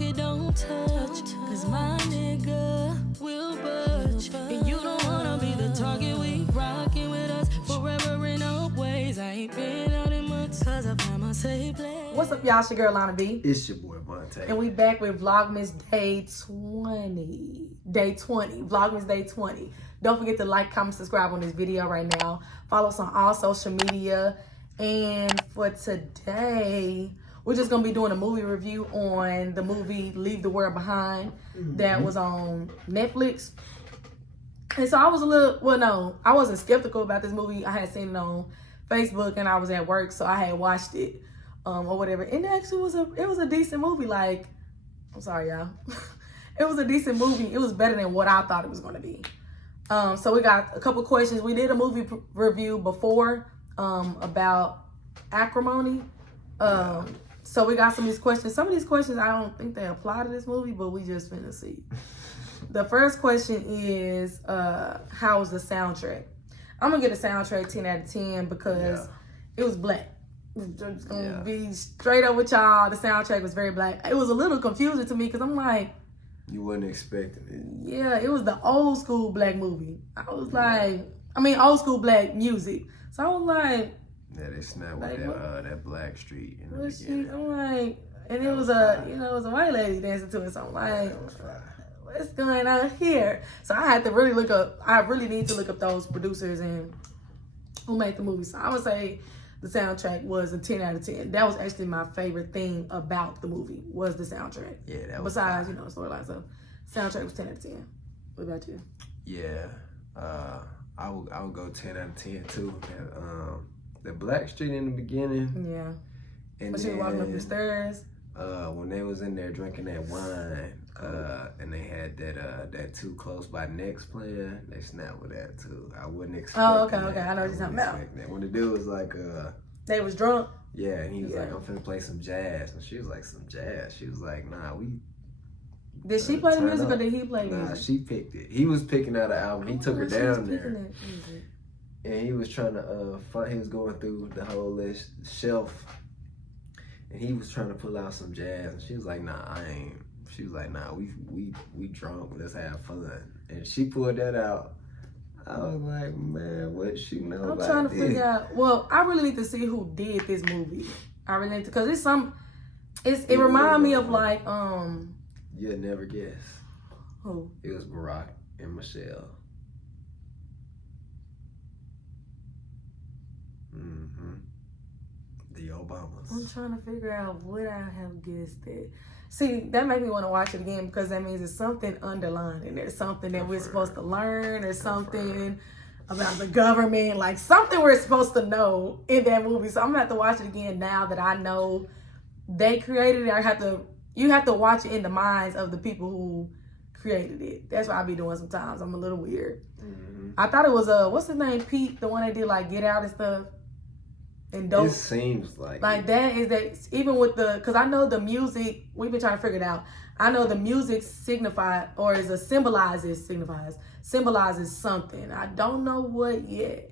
it don't touch, cause my nigga will budge. And you don't wanna be the target, we rockin' with us forever in always. I ain't been out in months, cause I found my safe place. What's up, y'all? It's your girl, LonaB. It's your boy, Vante. And we back with Vlogmas Day 20. Day 20. Vlogmas Day 20. Don't forget to like, comment, subscribe on this video right now. Follow us on all social media. And for today, we're just going to be doing a movie review on the movie Leave the World Behind that was on Netflix. And so I was a little, well, no, I wasn't skeptical about this movie. I had seen it on Facebook and I was at work, so I had watched it or whatever. And actually it was a decent movie. Like, I'm sorry, y'all. It was a decent movie. It was better than what I thought it was going to be. So we got a couple questions. We did a movie review before about acrimony. So we got some of these questions. Some of these questions, I don't think they apply to this movie, but we just finna see. The first question is, how was the soundtrack? I'm gonna get a soundtrack 10 out of 10 because it was black. Just gonna be straight up with y'all. The soundtrack was very black. It was a little confusing to me because I'm like, you wasn't expecting it. Yeah, it was the old school black movie. I was like, old school black music. So I was like, yeah, they snapped with that Black Street. I'm like, and it was a white lady dancing to it. So I'm like, what's going on here? So I had to really look up. I really need to look up those producers and who made the movie. So I would say the soundtrack was a 10 out of 10. That was actually my favorite thing about the movie was the soundtrack. Yeah, that was besides, the storyline. So soundtrack was 10 out of 10. What about you? Yeah, I would go 10 out of 10 too. The Black Street in the beginning. Yeah. And when she was walking up the stairs. When they was in there drinking that wine, and they had that Too Close by Next playing, they snapped with that too. I wouldn't expect. Oh, okay. I know what you're talking about. When the dude was like, they was drunk. Yeah, and he was like, I'm finna play some jazz, and she was like, some jazz. She was like, nah, we. Did she play the music or did he play music? Nah, she picked it. He was picking out an album. He took her down there. And he was trying to he was going through the whole list shelf, and he was trying to pull out some jazz, and she was like, nah, I ain't. She was like, nah, we drunk, let's have fun. And she pulled that out. I was like, man, what she know about this? I'm trying to figure out. Well, I really need to see who did this movie. I really need to, because it reminded me of like you'll never guess. Who? It was Barack and Michelle. The Obamas. I'm trying to figure out what I have guessed it. See, that made me want to watch it again because that means it's something underlying and there's something that we're supposed to learn or something about the government, like something we're supposed to know in that movie. So I'm gonna have to watch it again now that I know they created it. You have to watch it in the minds of the people who created it. That's what I be doing sometimes. I'm a little weird. I thought it was what's his name, Pete, the one that did like Get Out and stuff. And dope. It seems like that is that even with because I know the music, we've been trying to figure it out. I know the music symbolizes something. I don't know what yet.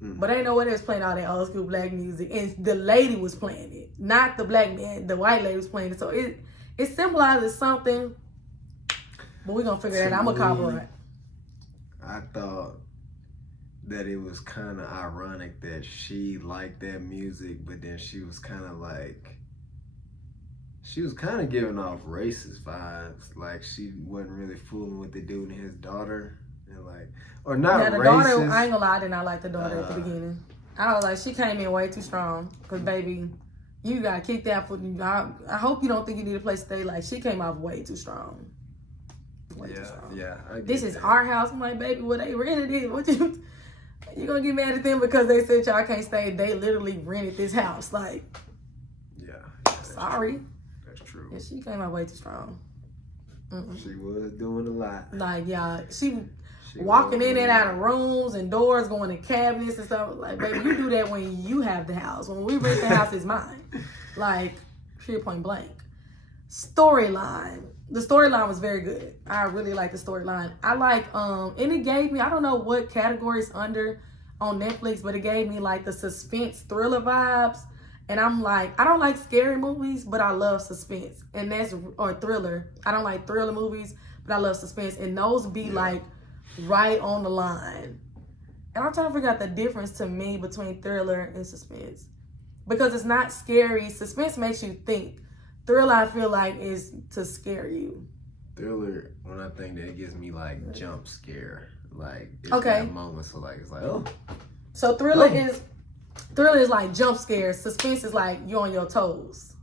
But I didn't know what it was playing all that old school black music. And the lady was playing it. Not the black man, the white lady was playing it. So it symbolizes something. But we're gonna figure that out. I'm gonna copyright. I thought that it was kind of ironic that she liked that music, but then she was kind of giving off racist vibes. Like she wasn't really fooling with the dude and his daughter, and or not racist. Daughter, I ain't gonna lie, I did not like the daughter at the beginning. I was like, she came in way too strong. Cause baby, you got kicked out for. I hope you don't think you need a place to stay. Like she came off way too strong. Yeah. This is our house. I'm like, baby, well, they rented it. What you gonna get mad at them because they said y'all can't stay? They literally rented this house. Like, sorry. That's true. Yeah, she came out way too strong. She was doing a lot. Like, she walking in and out of rooms and doors, going to cabinets and stuff. Like, baby, you do that when you have the house. When we rent the house, it's mine. Like, period, point blank. Storyline. The storyline was very good. I really like the storyline. I like, and it gave me, I don't know what category it's under on Netflix, but it gave me like the suspense thriller vibes. And I'm like, I don't like scary movies, but I love suspense. And or thriller. I don't like thriller movies, but I love suspense. And those be like right on the line. And I'm trying to figure out the difference to me between thriller and suspense. Because it's not scary. Suspense makes you think. Thriller, I feel like, is to scare you. Thriller, when I think that, it gives me like jump scare. Like, it's okay. that moment, so like, it's like, oh. So thriller is like jump scare. Suspense is like you're on your toes.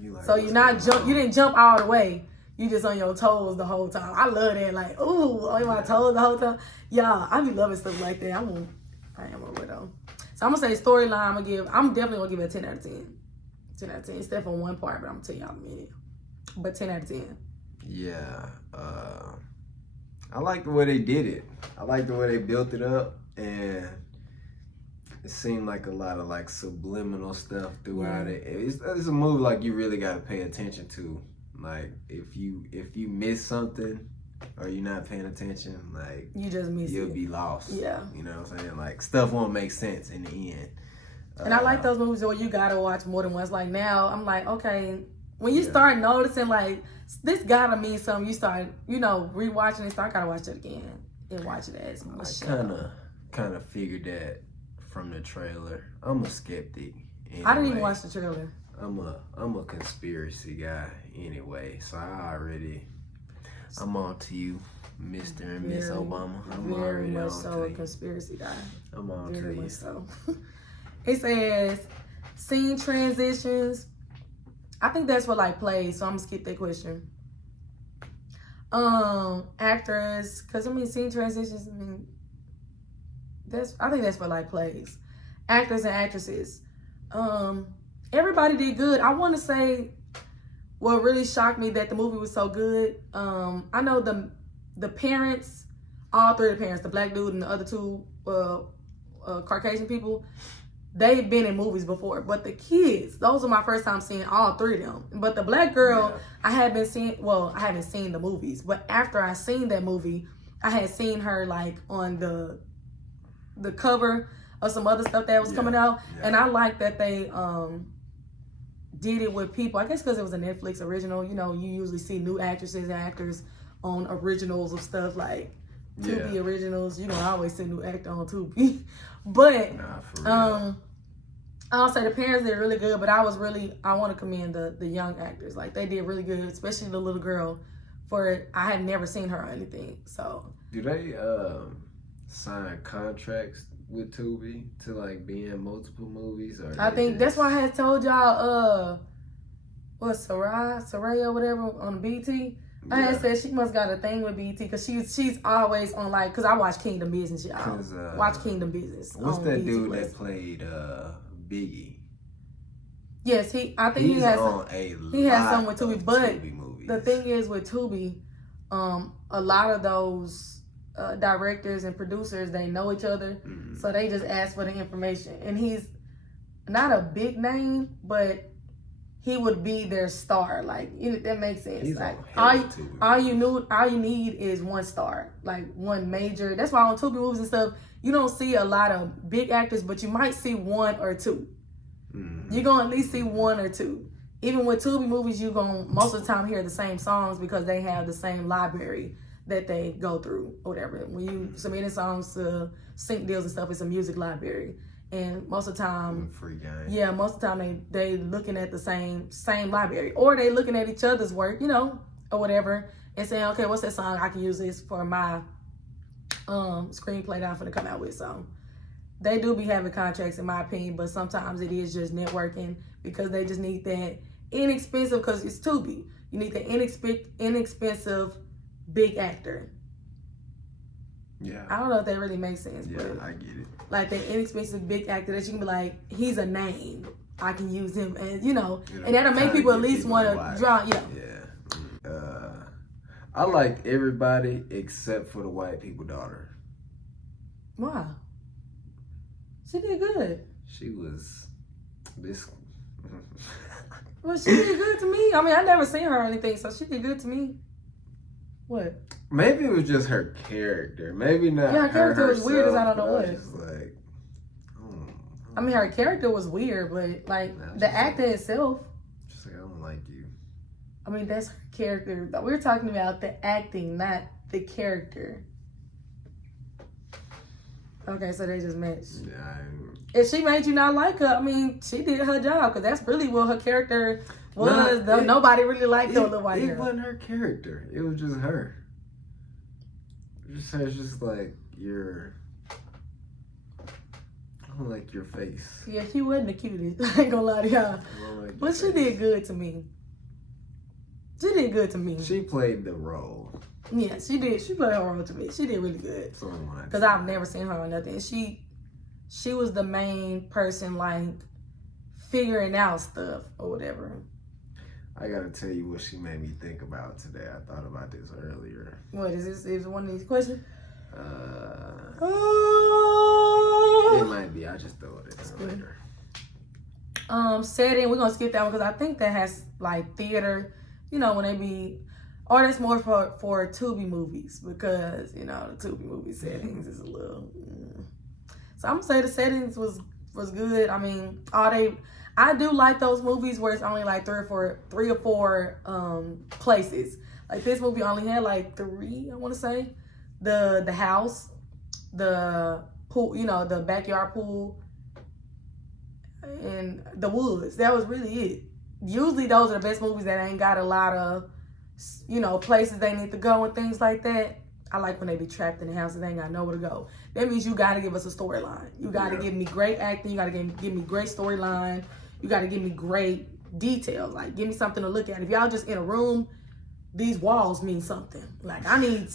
Like, so you're not you didn't jump all the way. You just on your toes the whole time. I love that. Like, ooh, on my toes the whole time. Y'all, I be loving stuff like that. I am a widow. So I'm gonna say storyline. I'm definitely gonna give it a 10 out of 10. 10 out of 10. Except for one part, but I'm gonna tell y'all in a minute. But 10 out of 10. Yeah. I like the way they did it. I like the way they built it up, and it seemed like a lot of like subliminal stuff throughout it. It's a movie like you really got to pay attention to. Like if you miss something or you're not paying attention, like you just miss you'll be lost. Yeah. You know what I'm saying? Like stuff won't make sense in the end. And I like those movies where you gotta watch more than once. Like now, I'm like, okay, when you start noticing like this gotta mean something, you start, rewatching it. So I gotta watch it again and watch it as I kind of figured that from the trailer. I'm a skeptic. Anyway. I didn't even watch the trailer. I'm a conspiracy guy anyway, so I'm on to you, Mr. and Miss Obama. I'm very much so a conspiracy guy. I'm on to you. Very much so. It says scene transitions. I think that's for like plays, so I'm gonna skip that question. Actors, because scene transitions. I think that's for like plays. Actors and actresses. Everybody did good. I want to say what really shocked me that the movie was so good. I know the parents, all three of the parents, the black dude and the other two Caucasian people, they've been in movies before. But the kids, those are my first time seeing all three of them. But the black girl, I haven't seen the movies. But after I seen that movie, I had seen her like on the cover of some other stuff that was coming out. And I like that they did it with people. I guess because it was a Netflix original. You usually see new actresses and actors on originals of stuff like Tubi originals. I always see a new actor on Tubi. But I'll say the parents did really good. But I want to commend the young actors. Like they did really good, especially the little girl. I had never seen her or anything. So do they sign contracts with Tubi to like be in multiple movies? Or I think that's why I had told y'all Soraya whatever on BT. I had said she must got a thing with BT because she's always on like, because I watch Kingdom Business, y'all. Watch Kingdom Business. What's that dude that played Biggie? Yes, I think he has some with Tubi, but Tubi the thing is with Tubi, a lot of those directors and producers, they know each other, so they just ask for the information. And he's not a big name, but he would be their star. Like that makes sense. He's like all you need is one star, like one major. That's why on Tubi movies and stuff, you don't see a lot of big actors, but you might see one or two. You're gonna at least see one or two. Even with Tubi movies, you're gonna most of the time hear the same songs because they have the same library that they go through or whatever. When you submit songs to sync deals and stuff, it's a music library. And most of the time, free game. Yeah, most of the time they looking at the same library, or they looking at each other's work, or whatever, and saying, okay, what's that song? I can use this for my screenplay that I'm gonna come out with. So they do be having contracts, in my opinion, but sometimes it is just networking because they just need that inexpensive, because it's Tubi. You need the inexpensive big actor. Yeah. I don't know if that really makes sense. Yeah, but I get it. Like the inexpensive big actor that you can be like, he's a name. I can use him, and and that'll make people at least want to draw. Yeah. I like everybody except for the white people daughter. Why? She did good. She was this. Well, she did good to me. I mean, I never seen her or anything, so she did good to me. What? Maybe it was just her character. Maybe not. Yeah, her character was weird as I don't know what. Just like, I I mean, her character was weird, but like the actor itself. Just like, I don't like you. I mean, that's her character. We're talking about the acting, not the character. Okay, so they just matched. Yeah. If she made you not like her, I mean, she did her job because that's really what her character was. Nobody really liked her little white girl. It wasn't her character. It was just her. It's just like I don't like your face. Yeah, she wasn't the cutest. I ain't gonna lie to y'all. Like but she did good to me. She did good to me. She played the role. Yeah, she did. She played her role to me. She did really good. Because I've never seen her or nothing. She was the main person, like, figuring out stuff or whatever. I gotta tell you what she made me think about today. I thought about this earlier. What is this? Is it one of these questions? It might be. I just throw it in later. Setting. We're gonna skip that one because I think that has like theater. You know, when they be, or that's more for Tubi movies because the Tubi movie settings is a little. So I'm gonna say the settings was good. I mean, I do like those movies where it's only like three or four places. Like this movie only had like 3, I want to say. The house, the pool, the backyard pool, and the woods. That was really it. Usually those are the best movies that ain't got a lot of, places they need to go and things like that. I like when they be trapped in the house and they ain't got nowhere to go. That means you got to give us a storyline. You got to give me great acting. You got to give me great storyline. You got to give me great details. Like, give me something to look at. If y'all just in a room, these walls mean something. Like, I need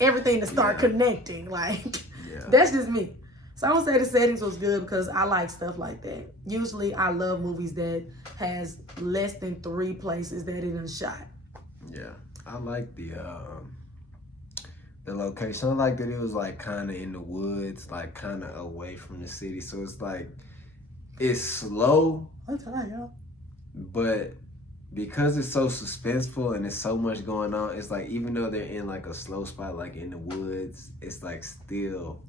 everything to start connecting. Like, that's just me. So I'm going to say the settings was good because I like stuff like that. Usually, I love movies that has less than 3 places that it done shot. Yeah. I like the location. I like that it was like kind of in the woods, like kind of away from the city. So it's like, it's slow. I'm telling y'all. But because it's so suspenseful and there's so much going on, it's like even though they're in like a slow spot, like in the woods, it's like still,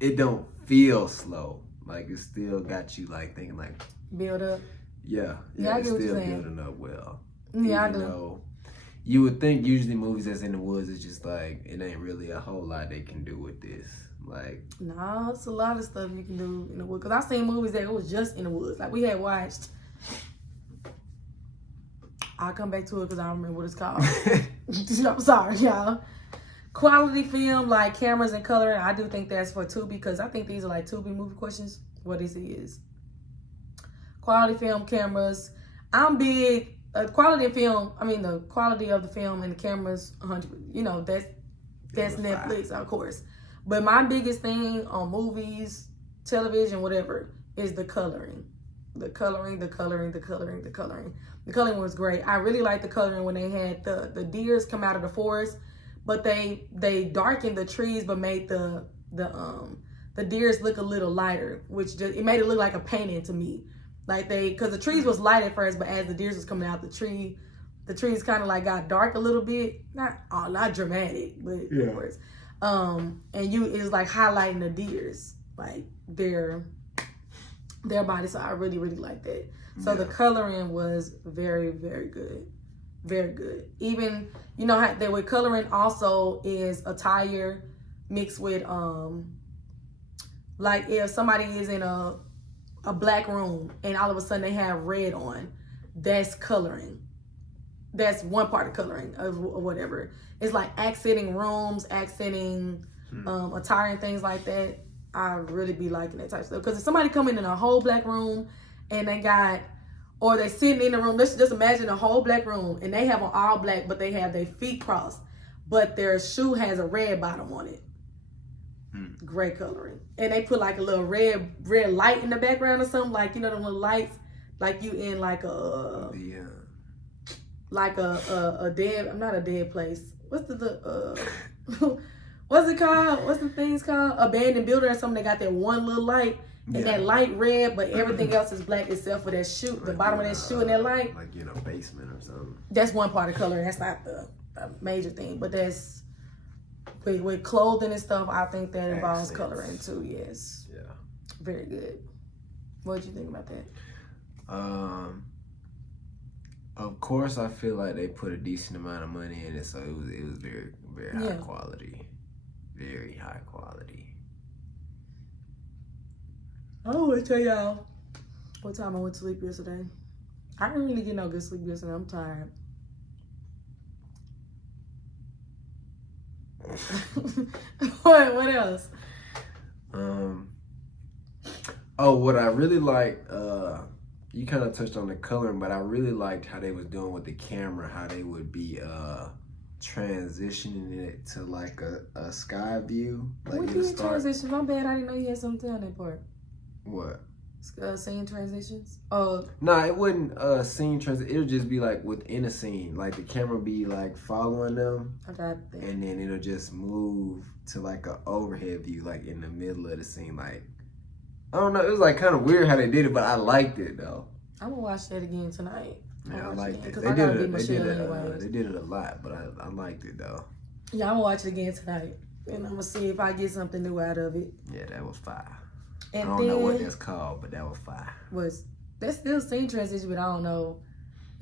it don't feel slow. Like it still got you like thinking like. Build up. Yeah, it's still building up well. Yeah, I do. You would think usually movies that's in the woods is just like, it ain't really a whole lot they can do with this. Like, no, it's a lot of stuff you can do in the woods. Because I've seen movies that it was just in the woods. Like we had watched, I'll come back to it because I don't remember what it's called. I'm sorry, y'all. Quality film, like cameras and coloring, I do think that's for Tubi because I think these are like Tubi movie questions. What this is. Quality film, cameras. I'm big. Quality of film, I mean the quality of the film and the cameras, 100. That's Netflix, of course. But my biggest thing on movies, television, whatever, is the coloring. The coloring. The coloring was great. I really liked the coloring when they had the deers come out of the forest, but they darkened the trees but made the deers look a little lighter, it made it look like a painting to me. Like because the trees was light at first, but as the deers was coming out, the trees kind of like got dark a little bit. Not dramatic, but of course. And it was like highlighting the deers, like their body. So I really, really like that. So the coloring was very, very good. Very good. Even, how they were coloring also is attire mixed with, like if somebody is in a black room and all of a sudden they have red on, that's coloring. That's one part of coloring of whatever. It's like accenting rooms, accenting attire and things like that. I really be liking that type of stuff. Because if somebody come in a whole black room and they're sitting in the room, let's just imagine a whole black room and they have on all black, but they have their feet crossed, but their shoe has a red bottom on it. Great coloring. And they put like a little red light in the background or something, like them little lights, like you in like a dead, not a dead place. What's what's it called? What's the things called? Abandoned building or something. They got that one little light and that light red, but everything else is black except for that shoe, the bottom of that shoe and that light. Like in a basement or something. That's one part of coloring. That's not the major thing, but that's with clothing and stuff. I think that involves coloring too. Yes. Yeah. Very good. What'd you think about that? Of course, I feel like they put a decent amount of money in it, so it was very, very high quality. Very high quality. I don't want to tell y'all what time I went to sleep yesterday. I didn't really get no good sleep yesterday. I'm tired. What else? Oh, what I really liked, you kind of touched on the coloring, but I really liked how they was doing with the camera, how they would be transitioning it to like a sky view. Like What did transition? My bad, I didn't know you had something on that part. What? Scene transitions? Nah, it wouldn't scene transition. It would just be like within a scene. Like the camera be like following them. I got that. And then it'll just move to like a overhead view, like in the middle of the scene. Like, I don't know. It was like kind of weird how they did it, but I liked it though. I'm gonna watch that again tonight. Yeah, I liked it. They did it a lot, but I liked it though. Yeah, I'm gonna watch it again tonight, and I'm gonna see if I get something new out of it. Yeah, that was fire. And I don't know what that's called, but that was fire. That's still scene transition, but I don't know.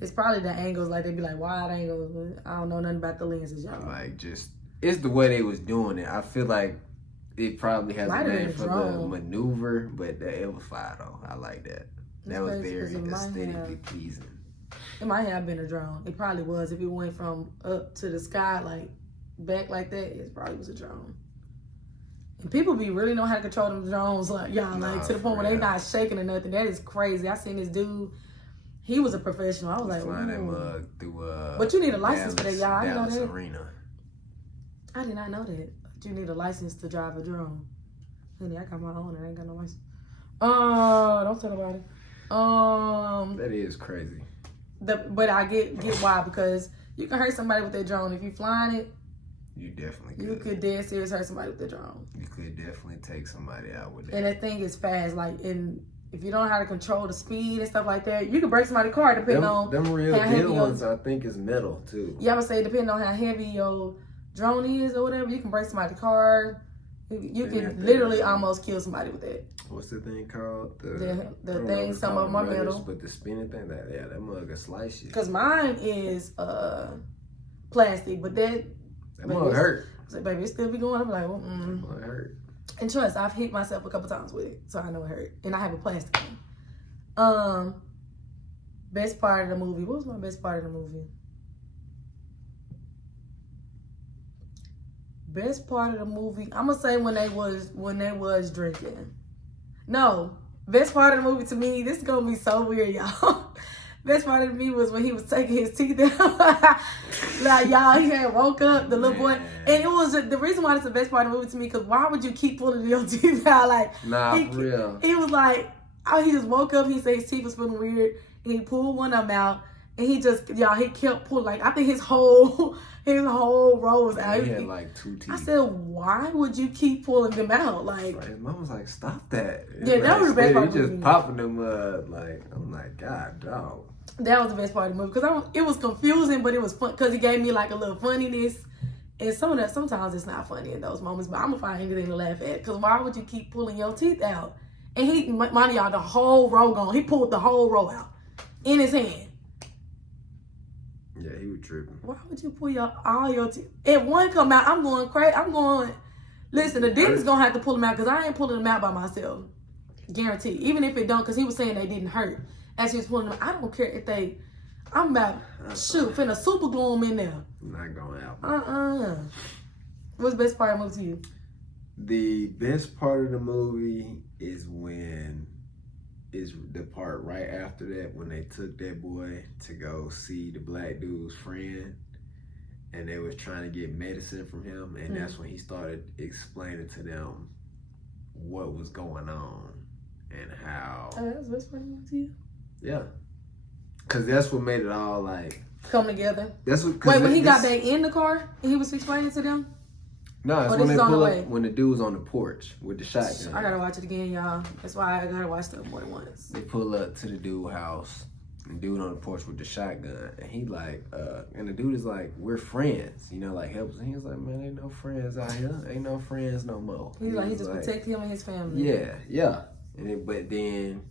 It's probably the angles, like they be like wide angles. I don't know nothing about the lenses, y'all. Like it's the way they was doing it. I feel like it probably has a name for the maneuver, but it was fire though. I like that. That was very aesthetically pleasing. It might have been a drone. It probably was. If it went from up to the sky, like back like that, it probably was a drone. And people be really know how to control them drones, like y'all, like to the point where they not shaking or nothing. That is crazy. I seen this dude. He was a professional. I was like, flying that mug through. But you need a license for that, y'all. I didn't know that. Arena. I did not know that. You need a license to drive a drone. Honey, I got my own. I ain't got no license. Don't tell nobody. That is crazy. But I get why, because you can hurt somebody with that drone if you flying it. You definitely could. You could dead serious hurt somebody with the drone. You could definitely take somebody out with that. And that thing is fast. Like, if you don't know how to control the speed and stuff like that, you can break somebody's car depending on them real deal ones. I think is metal too. Yeah, I would say depending on how heavy your drone is or whatever, you can break somebody's car. You can literally almost kill somebody with that. What's the thing called? The thing, some of them are metal. But the spinning thing, that mug will slice you. Because mine is plastic, but that mug hurt. I said, baby, it still be going. I'm like, well, That mug hurt. And trust, I've hit myself a couple times with it, so I know it hurt. And I have a plastic one. Best part of the movie. What was my best part of the movie? Best part of the movie, I'm gonna say when they was drinking. No, best part of the movie to me, this is gonna be so weird, y'all. Best part of me was when he was taking his teeth out. Like, y'all, he had woke up, the little boy. And it was the reason why it's the best part of the movie to me, because why would you keep pulling your teeth out? Like, for real. He was like, he just woke up, he said his teeth was feeling weird, and he pulled one of them out, and he just, he kept pulling, like, I think his whole row was out. He had like 2 teeth. I said, why would you keep pulling them out? Like, his mom was like, stop that. Yeah, that was the best part of the movie. He just popping them like, I'm like, God, dog. That was the best part of the movie, because it was confusing, but it was fun, because it gave me like a little funniness. And sometimes it's not funny in those moments, but I'm gonna find anything to laugh at, because why would you keep pulling your teeth out? And he, mind y'all, the whole row gone. He pulled the whole row out in his hand. Yeah, he was tripping. Why would you pull all your teeth? If one come out, I'm going crazy. Listen, the dentist gonna have to pull them out, because I ain't pulling them out by myself. Guaranteed. Even if it don't, because he was saying they didn't hurt as he was pulling them out. I don't care if I'm about, finna super glue them in there. Not going out. What's the best part of the movie to you? The best part of the movie is the part right after that, when they took that boy to go see the black dude's friend, and they was trying to get medicine from him, and that's when he started explaining to them what was going on and how. That was the best part of the movie to you? Yeah, because that's what made it all like come together. That's what. Wait, when he got back in the car and he was explaining to them. No, it's when they pull up, when the dude was on the porch with the shotgun. I gotta watch it again, y'all. That's why I gotta watch it more than once. They pull up to the dude's house, and the dude on the porch with the shotgun, and he like, and the dude is like, "We're friends," like helps. And he was like, "Man, ain't no friends out here. Ain't no friends no more." He just protect him and his family. Yeah. But then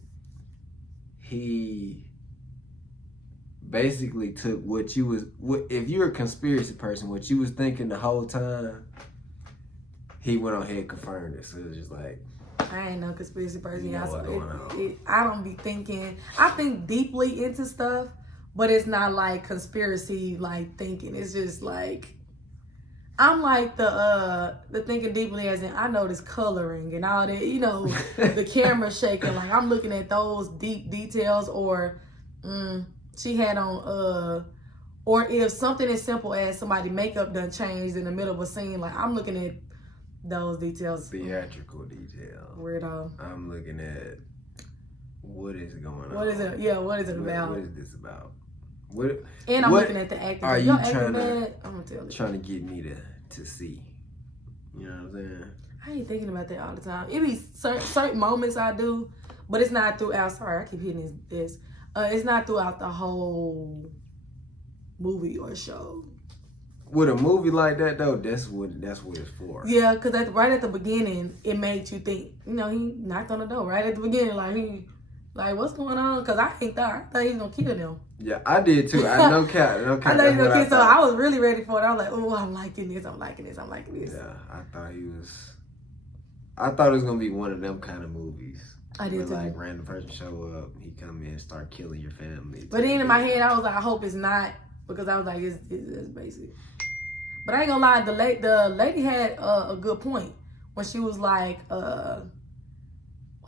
he basically took what you was, if you're a conspiracy person, what you was thinking the whole time, he went on ahead and confirmed it. So it was just like, I ain't no conspiracy person. You know what's going on. I don't be thinking. I think deeply into stuff, but it's not like conspiracy like thinking. It's just like I'm like the thinking deeply as in I notice coloring and all that. You know, the camera shaking. Like I'm looking at those deep details, or she had on or if something as simple as somebody makeup done changed in the middle of a scene. Like I'm looking at those details. Theatrical details. Weirdo. I'm looking at what is going on. What is it? Yeah, what is it about? What is this about? What? And I'm looking at the actors. Are you trying to? I'm gonna tell you. Trying to get me to see. You know what I'm saying? I ain't thinking about that all the time. It be certain moments I do, but it's not throughout. Sorry, I keep hitting this. It's not throughout the whole movie or show. With a movie like that though, that's what it's for. Yeah, because right at the beginning, it made you think. You know, he knocked on the door right at the beginning, like what's going on? Because I thought he was gonna kill them. Yeah, I did too. I no cap. I thought he was gonna kill. So I was really ready for it. I was like, oh, I'm liking this. I'm liking this. I'm liking this. Yeah, I thought it was gonna be one of them kind of movies. I did too. Like random person show up, he come in and start killing your family. But then in my head, I was like, I hope it's not, because I was like, it's basic. But I ain't gonna lie, the lady had a good point when she was like, what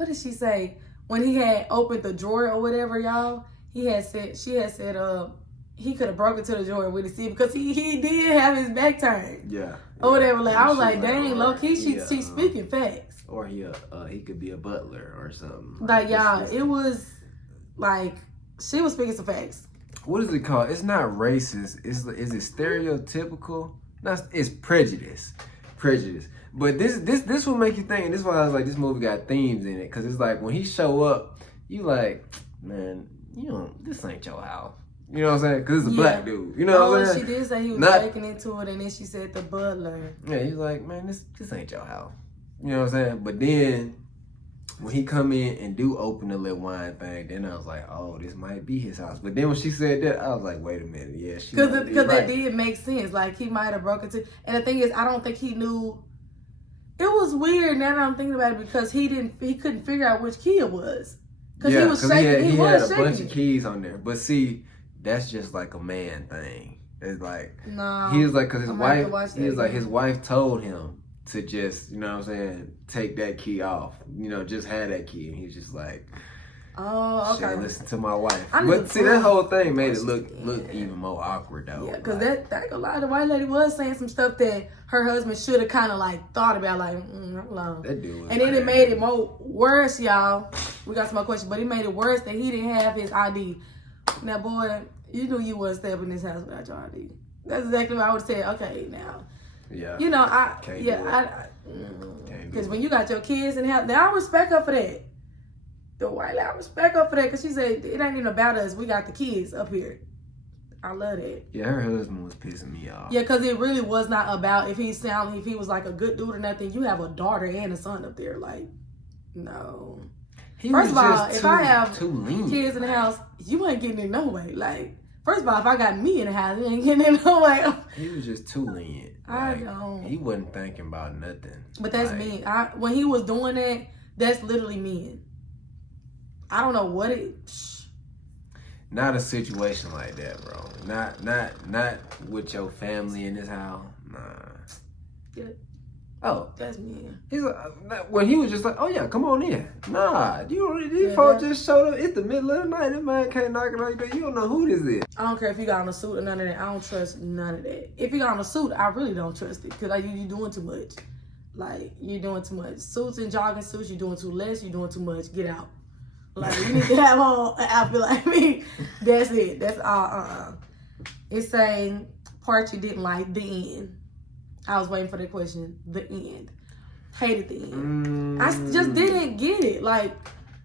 did she say? When he had opened the drawer or whatever, y'all, she had said he could have broken to the drawer with his seat because he did have his back turned. Yeah. Or whatever. Like I was like, dang, low key, she's speaking facts. Or he could be a butler or something. Like y'all, it was like she was speaking some facts. What is it called? It's not racist. Is it stereotypical? No, it's prejudice. Prejudice. But this will make you think, and this is why I was like, this movie got themes in it, because it's like when he show up, you like, man, this ain't your house. You know what I'm saying? Because it's a black dude. You know what I'm saying? She did say he was breaking into it, and then she said the butler. Yeah, he's like, man, this ain't your house. You know what I'm saying? But then when he come in and do open the little wine thing, then I was like, oh, this might be his house. But then when she said that, I was like, wait a minute, yeah, she might be right. That did make sense. Like he might have broken into. And the thing is, I don't think he knew. It was weird now that I'm thinking about it, because he couldn't figure out which key it was. Because he was shaking. He had a bunch of keys on there. But see, that's just like a man thing. It's like, no, he was like, because his wife told him to just, you know what I'm saying, take that key off. Just have that key. And he's just like, oh, okay. Listen to my wife. But see, that whole thing made it look even more awkward though. Yeah, because that ain't gonna lie, the white lady was saying some stuff that her husband should have kind of like thought about, like, hold that dude was and then it made it worse, y'all. We got some more questions, but it made it worse that he didn't have his ID. Now, boy, you knew you wasn't stepping in this house without your ID. That's exactly what I would say. Okay, now. Yeah. Because when you got your kids in the house, now I respect her for that. The white lady, I respect her for that, because she said it ain't even about us. We got the kids up here. I love that. Yeah, her husband was pissing me off. Yeah, because it really was not about if he was like a good dude or nothing. You have a daughter and a son up there. Like, no. First of all, if I have kids in the house, you ain't getting in no way. Like, first of all, if I got me in the house, you ain't getting in no way. He was just too lenient. I don't. He wasn't thinking about nothing. But that's mean. When he was doing that, that's literally mean. I don't know what it. Not a situation like that, bro. Not with your family in this house. Nah. Yeah. Oh, that's mean. He's like, when he was just like, oh yeah, come on in. Nah, these folks just showed up. It's the middle of the night. This man can't knock it like that. You don't know who this is. I don't care if you got on a suit or none of that. I don't trust none of that. If you got on a suit, I really don't trust it, because you doing too much. Like, you're doing too much. Suits and jogging suits, you're doing too less. You're doing too much. Get out. Like, you need to have on an outfit like me. That's it. That's all. It's saying part you didn't like, the end. I was waiting for that question. The end. Hated the end. I just didn't get it. Like,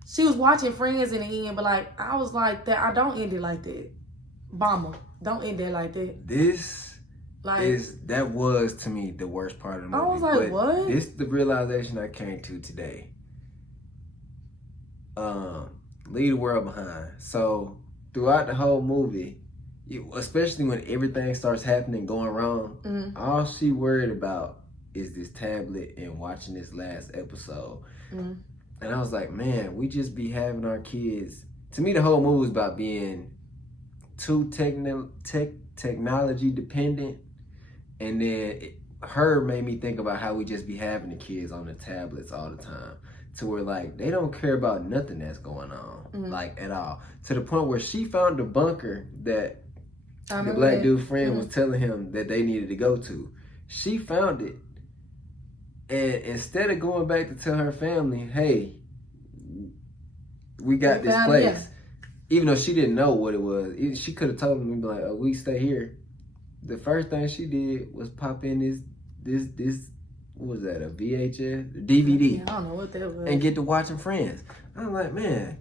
she was watching Friends in the end, but like, I was like, that. I don't end it like that. Bomber. Don't end it like that. That was to me the worst part of the movie. I was like, what? This the realization I came to today. leave the world behind. So throughout the whole movie, especially when everything starts happening, going wrong, all she worried about is this tablet and watching this last episode. And I was like, man, we just be having our kids. To me, the whole movie was about being too technology dependent. And then her made me think about how we just be having the kids on the tablets all the time. To where, like, they don't care about nothing that's going on, like, at all. To the point where she found the bunker that the black dude friend was telling him that they needed to go to. She found it. And instead of going back to tell her family, hey, we got this place. Even though she didn't know what it was. She could have told them, be like, oh, we stay here. The first thing she did was pop in this what was that, a VHS? DVD. Yeah, I don't know what that was. And get to watching Friends. I'm like, man,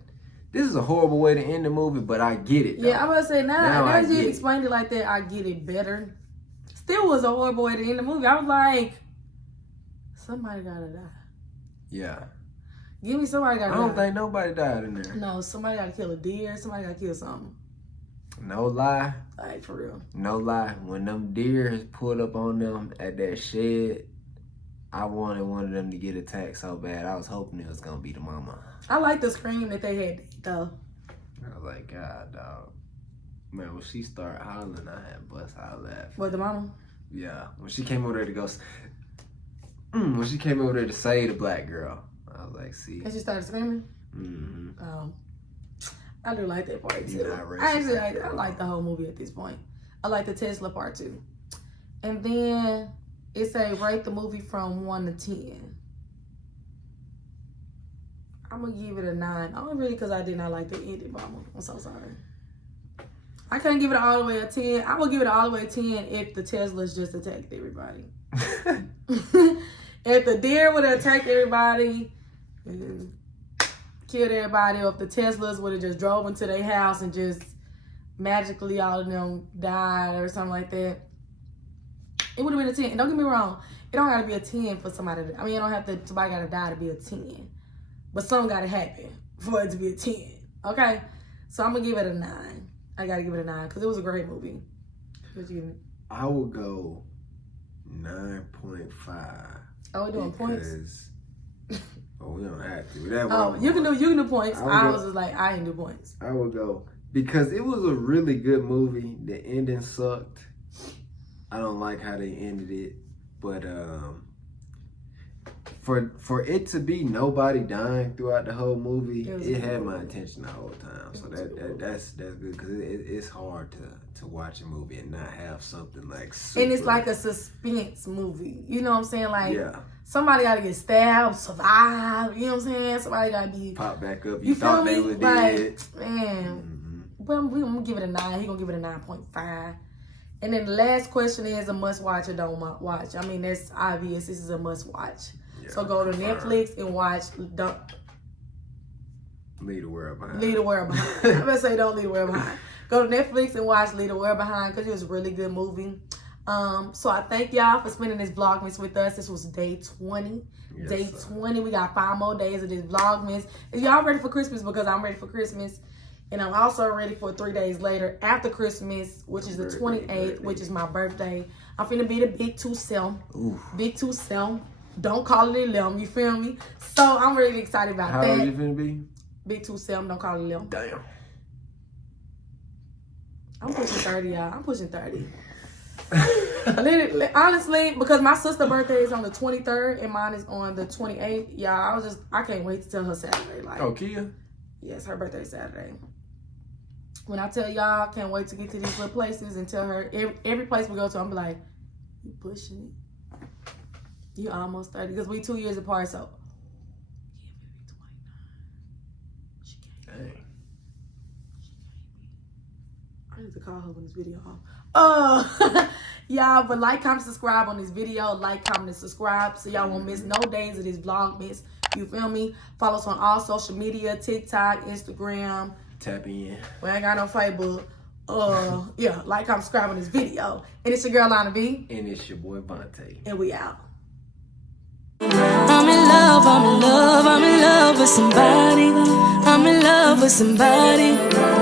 this is a horrible way to end the movie, but I get it, though. Yeah, I'm about to say, now as you explained it like that, I get it better. Still was a horrible way to end the movie. I was like, somebody gotta die. Yeah. Give me somebody gotta die. I don't think nobody died in there. No, somebody gotta kill a deer. Somebody gotta kill something. No lie. Like, for real. No lie. When them deers pulled up on them at that shed, I wanted one of them to get attacked so bad. I was hoping it was gonna be the mama. I like the scream that they had, though. I was like, God, dog. Man, when she started hollering, I had bust out laughing. What, the mama? Yeah. When she came over there to go... when she came over there to save the black girl, I was like, see. And she started screaming? I do like that part, too. I like the whole movie at this point. I like the Tesla part, too. And then... it say rate the movie from 1 to 10. I'm gonna give it a 9. Only really because I did not like the ending, mama. I'm so sorry. I can't give it all the way a 10. I will give it all the way a 10 if the Teslas just attacked everybody. If the deer would have attacked everybody and killed everybody, or if the Teslas would have just drove into their house and just magically all of them died or something like that, it would have been a 10. And don't get me wrong, it don't gotta be a 10 for somebody to, I mean, it don't have to, somebody gotta die to be a 10. But something gotta happen for it to be a 10. Okay? So I'm gonna give it a 9. I gotta give it a 9 because it was a great movie. What you give it? I would go 9.5. Oh, we're doing points? Oh, we don't have to. You can do points. I was just like, I didn't do points. I would go because it was a really good movie. The ending sucked. I don't like how they ended it, but for it to be nobody dying throughout the whole movie, it had my attention the whole time. So that's good because it's hard to watch a movie and not have something like super. And it's like a suspense movie. You know what I'm saying? Like somebody got to get stabbed, survive. You know what I'm saying? Somebody got to be pop back up. You thought feel they me? were dead. Man, well, I'm gonna give it a 9. He gonna give it a 9.5. And then the last question is a must watch or don't watch. I mean, that's obvious. This is a must watch. Yeah, so go to Netflix and watch. Leave the World Behind. Leave the World Behind. I'm gonna say don't leave the world behind. Go to Netflix and watch Leave the World Behind because it was a really good movie. So I thank y'all for spending this Vlogmas with us. This was day 20. Yes, day 20. We got 5 more days of this Vlogmas. Is y'all ready for Christmas? Because I'm ready for Christmas. And I'm also ready for 3 days later after Christmas, which is the 28th, which is my birthday. I'm finna be the big 2-7. Big 2-7. Don't call it 11, you feel me? So I'm really excited about that. How old you finna be? Big 2-7, don't call it 11. Damn. I'm pushing 30, y'all. I'm pushing 30. Honestly, because my sister's birthday is on the 23rd and mine is on the 28th. Y'all, I can't wait to tell her Saturday. Like, oh, Kia? Yes, her birthday is Saturday. When I tell y'all, can't wait to get to these little places and tell her every place we go to, I'm be like, you pushing it. You almost 30 because we 2 years apart, so yeah, maybe 29. She can't. Dang. I need to call her when this video off. Y'all, but like, comment, subscribe on this video. Like, comment, and subscribe so y'all won't miss no days of this Vlogmas. You feel me? Follow us on all social media, TikTok, Instagram. Tap in. We ain't got no Facebook. Yeah, like, comment, subscribe on this video. And it's your girl, LonaB. And it's your boy, Vante. And we out. I'm in love with somebody. I'm in love. love with somebody.